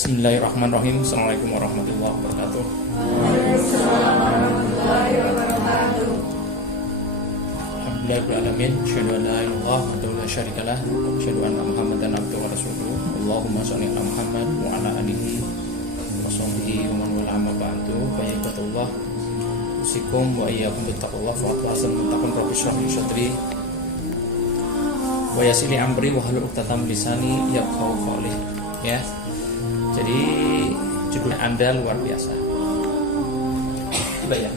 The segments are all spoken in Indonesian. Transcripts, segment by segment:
Bismillahirrahmanirrahim. Assalamualaikum warahmatullahi wabarakatuh. Alhamdulillahirrahmanirrahim. Asyhadu an la ilaha illallah wa la syarikalah. Asyhadu anna Muhammadan abduhu wa rasuluh. Allahumma shalli ala Muhammad wa ala alihi wa sahbihi wa man wala amma ba'du. Fa ya ibadallah, usikum wa iyyakum bittaqullah wa atwasan muttaqin rabbi shrah li sadri wa yassir li amri wa hlul 'uqdatam lisani yafqahu qawli. Ya. Jadi judul Anda luar biasa. Coba ya.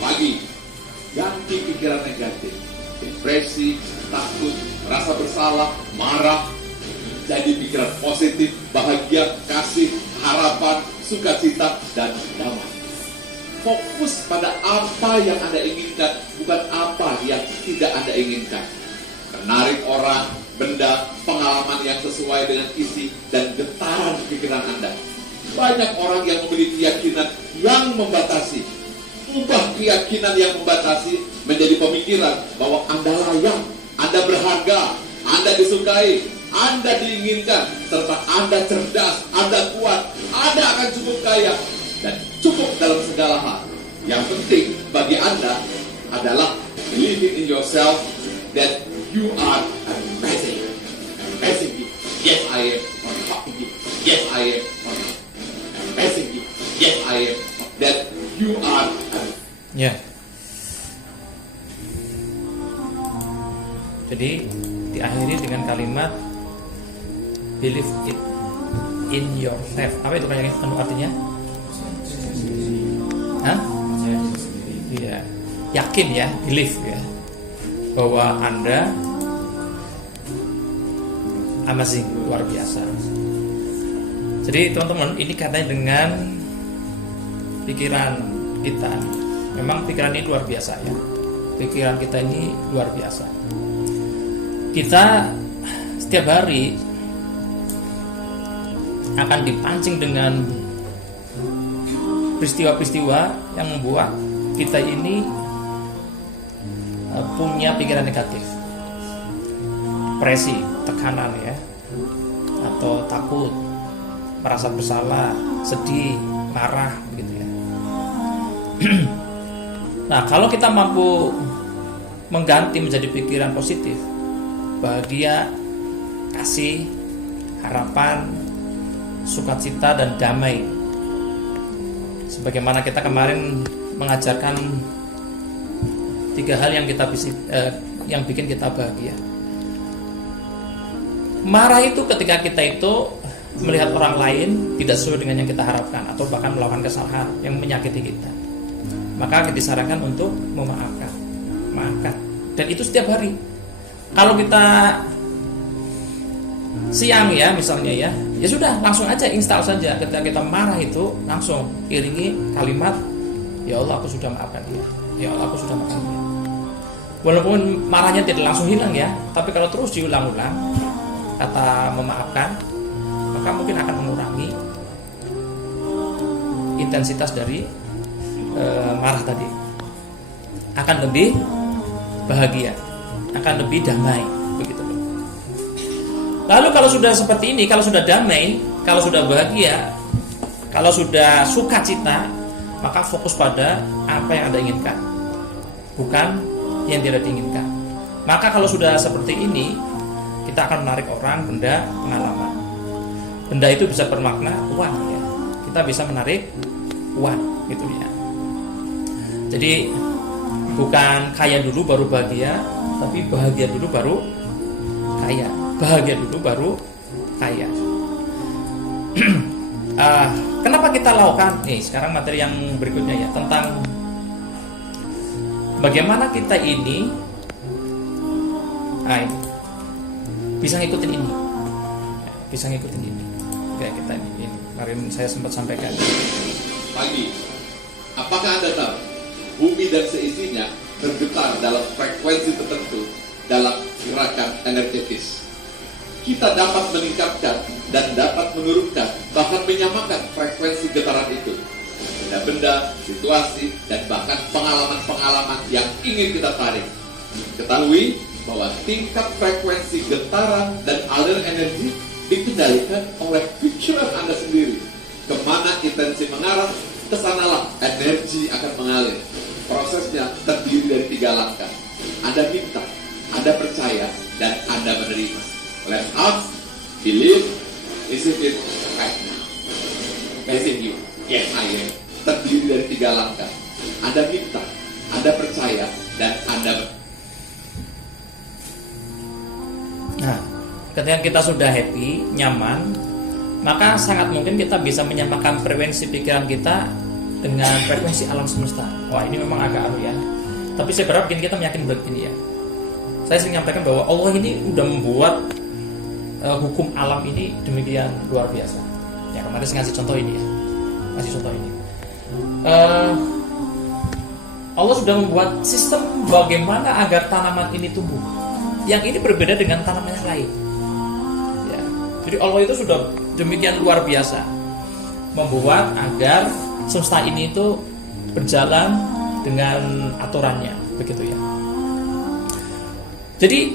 Pagi, ganti pikiran negatif, depresi, takut, merasa bersalah, marah, jadi pikiran positif, bahagia, kasih, harapan, sukacita, dan damai. Fokus pada apa yang Anda inginkan, bukan apa yang tidak Anda inginkan. Menarik orang, benda, pengalaman yang sesuai dengan isi dan getaran pikiran Anda. Banyak orang yang memiliki keyakinan yang membatasi. Ubah keyakinan yang membatasi menjadi pemikiran bahwa Anda layak, Anda berharga, Anda disukai, Anda diinginkan, serta Anda cerdas, Anda kuat, Anda akan cukup kaya dan cukup dalam segala hal. Yang penting bagi Anda adalah believing in yourself that you are amazing. Amazing. Yes, I am. Yes, I am. Amazing. Yes, I am. That you are. Ya. Jadi diakhiri dengan kalimat believe it in yourself. Apa itu artinya? Hah? Iya, yakin ya, believe ya, bahwa Anda amazing, luar biasa. Jadi teman-teman, ini katanya dengan pikiran kita. Memang pikiran ini luar biasa ya. Pikiran kita ini luar biasa. Kita setiap hari akan dipancing dengan peristiwa-peristiwa yang membuat kita ini punya pikiran negatif, depresi, tekanan ya, atau takut, merasa bersalah, sedih, marah, begitu ya. Nah, kalau kita mampu mengganti menjadi pikiran positif, bahagia, kasih, harapan, sukacita, dan damai, sebagaimana kita kemarin mengajarkan 3 hal yang yang bikin kita bahagia. Marah itu ketika kita itu melihat orang lain tidak sesuai dengan yang kita harapkan, atau bahkan melakukan kesalahan yang menyakiti kita, maka kita disarankan untuk memaafkan, maafkan. Dan itu setiap hari. Kalau kita siang ya misalnya ya sudah, langsung aja install saja. Ketika kita marah itu langsung iringi kalimat, ya Allah, aku sudah maafkan dia. Ya Allah, aku sudah maafkan dia. Walaupun marahnya tidak langsung hilang ya, tapi kalau terus diulang-ulang kata memaafkan, maka mungkin akan mengurangi intensitas dari marah tadi. Akan lebih bahagia, akan lebih damai, begitu. Lalu kalau sudah seperti ini, kalau sudah damai, kalau sudah bahagia, kalau sudah sukacita, maka fokus pada apa yang Anda inginkan, bukan yang tidak diinginkan. Maka kalau sudah seperti ini, kita akan menarik orang, benda, pengalaman. Benda itu bisa bermakna uang ya. Kita bisa menarik uang, gitu ya. Jadi bukan kaya dulu baru bahagia, tapi bahagia dulu baru kaya. Bahagia dulu baru kaya. Kenapa kita lakukan? Nih, sekarang materi yang berikutnya ya, tentang bagaimana kita ini bisa ngikutin ini. Bisa ngikutin ini. Kayak kita ini. Kemarin saya sempat sampaikan. Pagi, apakah Anda tahu bumi dan seisinya bergetar dalam frekuensi tertentu dalam gerakan energetis? Kita dapat meningkatkan dan dapat menurunkan, bahkan menyamakan frekuensi getaran itu. benda-benda, situasi, dan bahkan pengalaman-pengalaman yang ingin kita tarik. Ketahui bahwa tingkat frekuensi getaran dan aliran energi dikendalikan oleh pikiran Anda sendiri. Kemana intensi mengarah, kesanalah energi akan mengalir. Prosesnya terdiri dari 3 langkah. Anda minta, Anda percaya, dan Anda menerima. Let us believe, receive it right now. Facing you, yes I am. Terdiri dari 3 langkah. Anda minta, Anda percaya, dan Anda Nah, ketika kita sudah happy, nyaman, maka sangat mungkin kita bisa menyamakan frekuensi pikiran kita dengan frekuensi alam semesta. Wah, ini memang agak aneh ya. Tapi saya berharap kita meyakinkan begini ya. Saya sering menyampaikan bahwa Allah ini udah membuat hukum alam ini demikian luar biasa. Ya, kemarin saya ngasih contoh ini ya. Allah sudah membuat sistem bagaimana agar tanaman ini tumbuh. Yang ini berbeda dengan tanaman yang lain. Ya. Jadi Allah itu sudah demikian luar biasa membuat agar semesta ini itu berjalan dengan aturannya, begitu ya. Jadi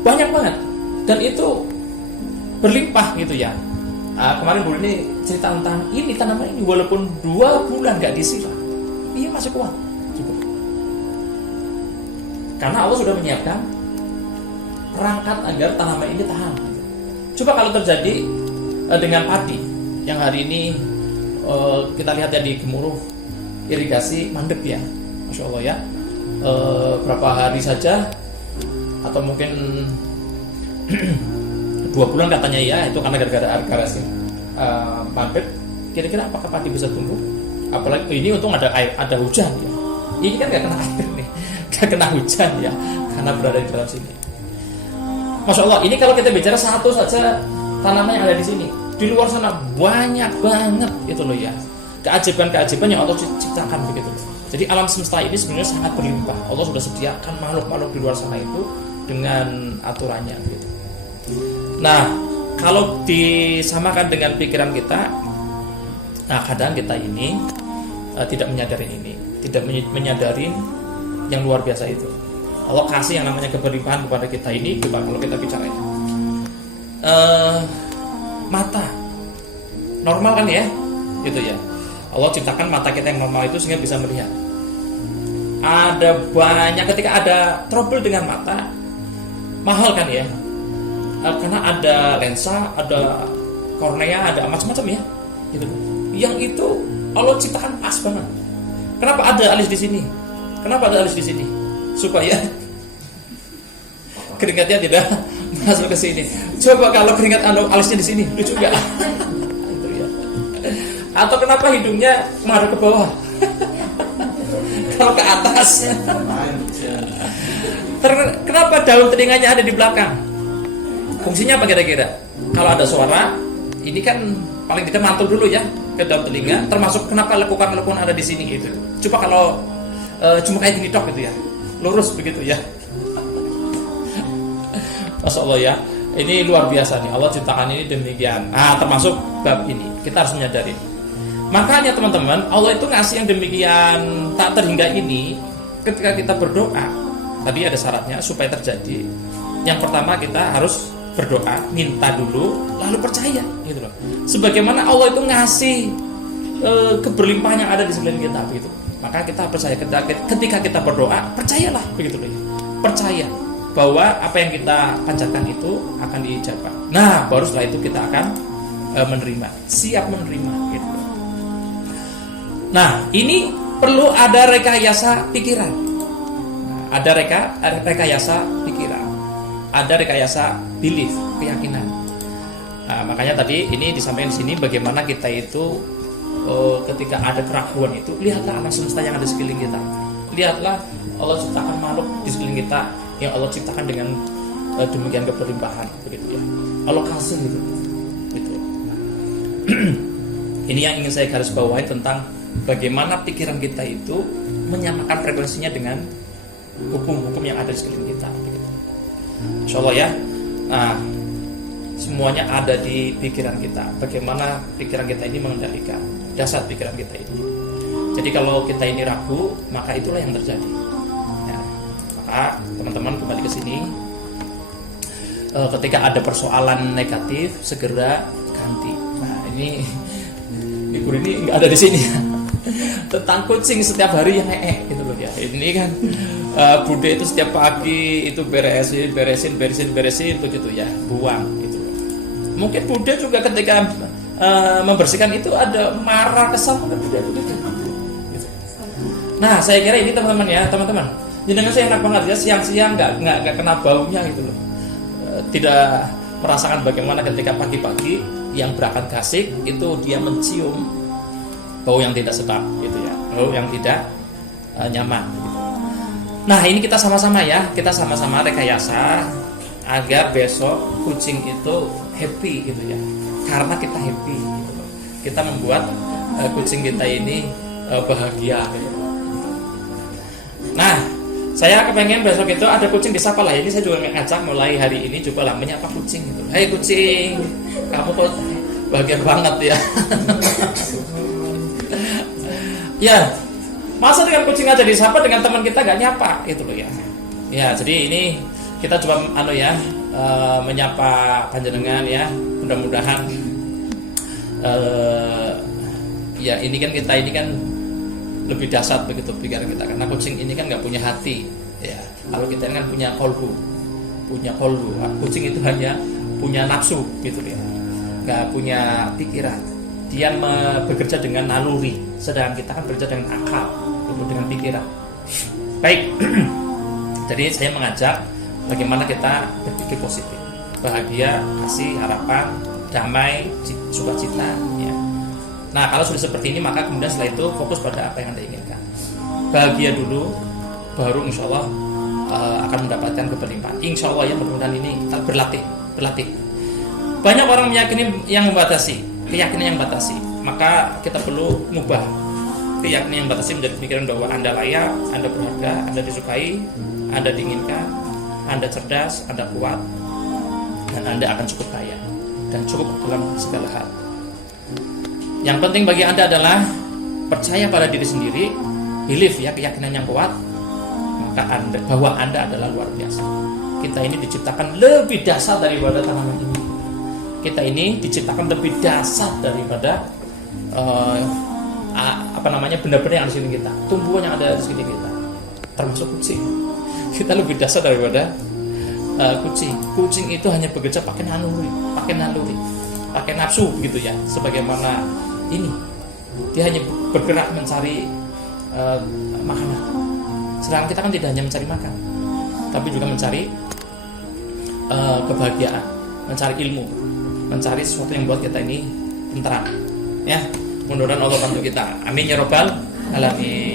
banyak banget dan itu berlimpah gitu ya. Kemarin Bu ini cerita tentang ini tanaman ini walaupun 2 bulan nggak disiram, iya masih kuat. Karena Allah sudah menyiapkan perangkat agar tanaman ini tahan. Coba kalau terjadi dengan padi yang hari ini kita lihat ya di Gemuruh irigasi mandek ya, Masya Allah ya. Berapa hari saja atau mungkin 2 bulan katanya ya, itu karena gara-gara irigasi mandek. Kira-kira apakah padi bisa tumbuh? Apalagi ini untung ada air, ada hujan ya. Ini kan nggak kena air nih, nggak kena hujan ya, karena berada di dalam sini. Masya Allah, ini kalau kita bicara satu saja tanaman yang ada di sini, di luar sana banyak banget itu loh ya, keajaiban-keajaiban yang Allah ciptakan begitu. Jadi alam semesta ini sebenarnya sangat berlimpah. Allah sudah sediakan makhluk-makhluk di luar sana itu dengan aturannya gitu. Nah, kalau disamakan dengan pikiran kita, nah kadang kita ini tidak menyadari ini, tidak menyadari yang luar biasa itu. Allah kasih yang namanya keberlimpahan kepada kita ini, kalau kita bicara ini. Mata normal kan ya, gitu ya. Allah ciptakan mata kita yang normal itu sehingga bisa melihat. Ada banyak ketika ada trouble dengan mata, mahal kan ya, karena ada lensa, ada kornea, ada macam-macam ya, gitu. Yang itu Allah ciptakan pas banget. Kenapa ada alis di sini? Kenapa ada alis di sini? Supaya keringatnya tidak masuk ke sini. Coba kalau keringat alisnya di sini, lucu nggak? Atau kenapa hidungnya menghadap ke bawah? Kalau ke atas. Kenapa daun telinganya ada di belakang? Fungsinya apa kira-kira? Kalau ada suara, ini kan paling tidak mantul dulu ya ke daun telinga. Termasuk kenapa lekukan-lekukan ada di sini gitu. Coba kalau cuma kayak gini tok gitu ya, lurus begitu ya. Masya Allah ya, ini luar biasa nih Allah ciptakan ini demikian. Termasuk bab ini kita harus menyadari. Makanya teman-teman, Allah itu ngasih yang demikian tak terhingga ini ketika kita berdoa. Tadi ada syaratnya supaya terjadi. Yang pertama kita harus berdoa, minta dulu, lalu percaya, gitu loh. Sebagaimana Allah itu ngasih keberlimpahan yang ada di sekeliling kita, begitu. Maka kita percaya ketika kita berdoa, percayalah, begitu loh. Percaya bahwa apa yang kita panjatkan itu akan diijabah. Nah, baru setelah itu kita akan menerima, siap menerima, gitu. Nah, ini perlu ada rekayasa pikiran. Ada rekayasa pikiran. Ada rekayasa belief, keyakinan. Nah, makanya tadi ini disampaikan di sini bagaimana kita itu ketika ada keraguan itu, lihatlah alam semesta yang ada di sekeliling kita. Lihatlah Allah ciptakan makhluk di sekeliling kita yang Allah ciptakan dengan demikian keberlimpahan, begitu ya. Allah kasih gitu. Ini yang ingin saya garis bawahi tentang bagaimana pikiran kita itu menyamakan frekuensinya dengan hukum-hukum yang ada di sekeliling kita. Insya Allah ya. Nah, semua semuanya ada di pikiran kita. Bagaimana pikiran kita ini mengendalikan dasar pikiran kita ini. Jadi kalau kita ini ragu, maka itulah yang terjadi. Ya, maka teman-teman kembali ke sini. Ketika ada persoalan negatif, segera ganti. Nah, ini Ibu ini nggak ada di sini. Tentang kucing setiap hari yang gitu loh ya. Ini kan Bude itu setiap pagi itu beresin begitu ya, buang gitu. Mungkin Bude juga ketika membersihkan itu ada marah, kesal begitu. Nah, saya kira ini teman-teman ya, teman-teman. Jangan saya enak banget ya, siang-siang nggak kena baunya gitu loh. Tidak merasakan bagaimana ketika pagi-pagi yang berakan gasik itu dia mencium bau yang tidak sedap gitu ya, bau yang tidak nyaman gitu. Nah, ini kita sama-sama ya, kita sama-sama rekayasa agar besok kucing itu happy gitu ya. Karena kita happy gitu loh. Kita membuat kucing kita ini bahagia gitu. Nah, saya kepengen besok itu ada kucing disapa lah. Ini saya juga ngajak mulai hari ini juga lah menyapa kucing gitu. Hei kucing, kamu kok bahagia banget ya. Ya, masa dengan kucing aja disapa, dengan teman kita gak nyapa gitu loh ya. Ya, jadi ini kita coba menyapa panjenengan ya. Mudah-mudahan ya ini kan kita ini kan lebih dasar begitu pikiran kita, karena kucing ini kan nggak punya hati ya. Kalau kita ini kan punya kolbu. Kucing itu hanya punya nafsu gitu ya, nggak punya pikiran. Dia bekerja dengan naluri, sedangkan kita kan bekerja dengan akal, itu dengan pikiran. Baik, jadi saya mengajak bagaimana kita berpikir positif, bahagia, kasih, harapan, damai, sukacita ya. Nah, kalau sudah seperti ini, maka kemudian setelah itu fokus pada apa yang Anda inginkan. Bahagia dulu, baru insya Allah akan mendapatkan keberlimpahan. Insya Allah ya, mudah-mudahan ini kita berlatih. Banyak orang meyakini yang membatasi, keyakinan yang membatasi. Maka kita perlu mengubah keyakinan yang membatasi menjadi pikiran bahwa Anda layak, Anda berharga, Anda disukai, Anda diinginkan, Anda cerdas, Anda kuat, dan Anda akan cukup kaya dan cukup dalam segala hal. Yang penting bagi Anda adalah percaya pada diri sendiri, belief ya, keyakinan yang kuat, maka bahwa Anda adalah luar biasa. Kita ini diciptakan lebih dasar daripada tanaman ini. Kita ini diciptakan lebih dasar daripada benda-benda yang ada di sini kita, tumbuhan yang ada di sini kita, termasuk kucing. Kita lebih dasar daripada kucing. Kucing itu hanya bekerja pakai naluri, pakai nafsu gitu ya. Sebagaimana ini, dia hanya bergerak mencari makanan. Sedangkan kita kan tidak hanya mencari makan, tapi juga mencari kebahagiaan, mencari ilmu, mencari sesuatu yang buat kita ini tenteram. Ya, mudah-mudahan Allah bantu kita. Amin ya robbal alamin.